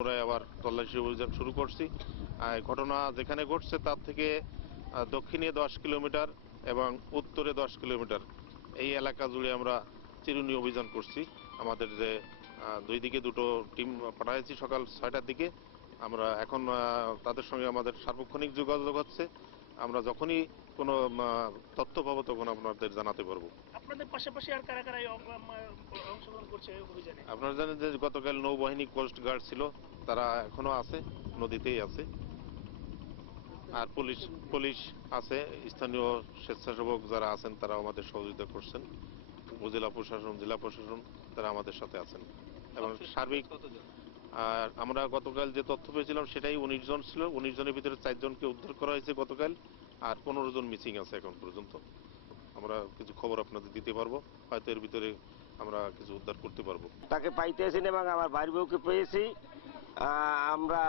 আবার তল্লাশি অভিযান শুরু করছি। ঘটনা যেখানে ঘটছে তার থেকে দক্ষিণে 10 কিলোমিটার এবং উত্তরে 10 কিলোমিটার এই এলাকা জুড়ে আমরা চিরুনি অভিযান করছি। আমাদের যে দুই দিকে দুটো টিম পাঠাইছি সকাল 6টার দিকে। আমরা এখন তাদের সঙ্গে আমাদের সার্বক্ষণিক যোগাযোগ হচ্ছে। আমরা যখনই কোনো তথ্য পাবো তখন আপনাদের জানাতে পারবো। আপনাদের পাশাপাশি আর কারা কারা অংশগ্রহণ করছে অভিযানে? আপনারা জানেন যে গতকাল নৌবাহিনী কোস্ট গার্ড ছিল, তারা এখনো আছে, নদীতেই আছে। আর পুলিশ আছে, স্থানীয় স্বেচ্ছাসেবক যারা আছেন তারা আমাদের সহযোগিতা করছেন। উপজেলা প্রশাসন, জেলা প্রশাসন তারা আমাদের সাথে আছেন এবং সার্বিক আর আমরা গতকাল যে তথ্য পেয়েছিলাম সেটাই 19 জন ছিল। 19 জনের ভিতরে 4 জনকে উদ্ধার করা হয়েছে গতকাল, আর 15 জন মিসিং আছে এখন পর্যন্ত। আমরা কিছু খবর আপনাদের দিতে পারবো, হয়তো এর ভিতরে আমরা কিছু উদ্ধার করতে পারবো। তাকে পাইতেছি এবং আমার ভাইয়ের বউকে পেয়েছি। আমরা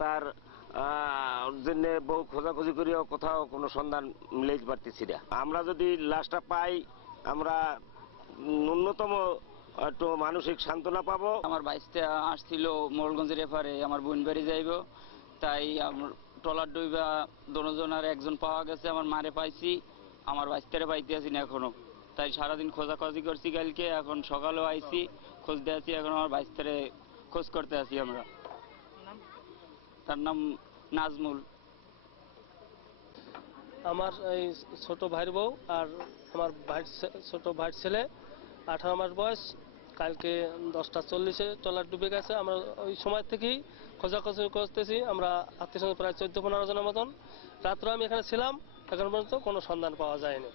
তার জন্য বহু খোঁজাখুঁজি করিও কোথাও কোনো সন্ধান মিলাইতে পারতেছি না। আমরা যদি লাশটা পাই আমরা ন্যূনতম একটু মানসিক সান্ত্বনা পাবো। আমার বাইসটা আসছিল মোড়লগঞ্জের এপারে আমার বোন বাড়ি যাইব, তাই ট্রলার ডুইবা দোনোজনের একজন পাওয়া গেছে, আমার মারে পাইছি, আমার বাইস্তারে পাইতে আসি না এখনো। তাই সারাদিন খোঁজাখুঁজি করছি কালকে, এখন সকালেও আইছি, খোঁজ দিয়ে আছি, এখন আমার বাইস্তারে খোঁজ করতে আছি আমরা। তার নাম নাজমুল। আমার এই ছোট ভাইয়ের বউ আর আমার ছোট ভাইয়ের ছেলে, 18 মাস বয়স। কালকে 10টা 40-এ ট্রলার ডুবে গেছে। আমরা ওই সময় থেকেই খোঁজাখুঁজি করতেছি। আমরা আত্মীয় প্রায় 14-15 জনের মতন। রাত্রে আমি এখানে ছিলাম, এখন পর্যন্ত কোনো সন্ধান পাওয়া যায়নি।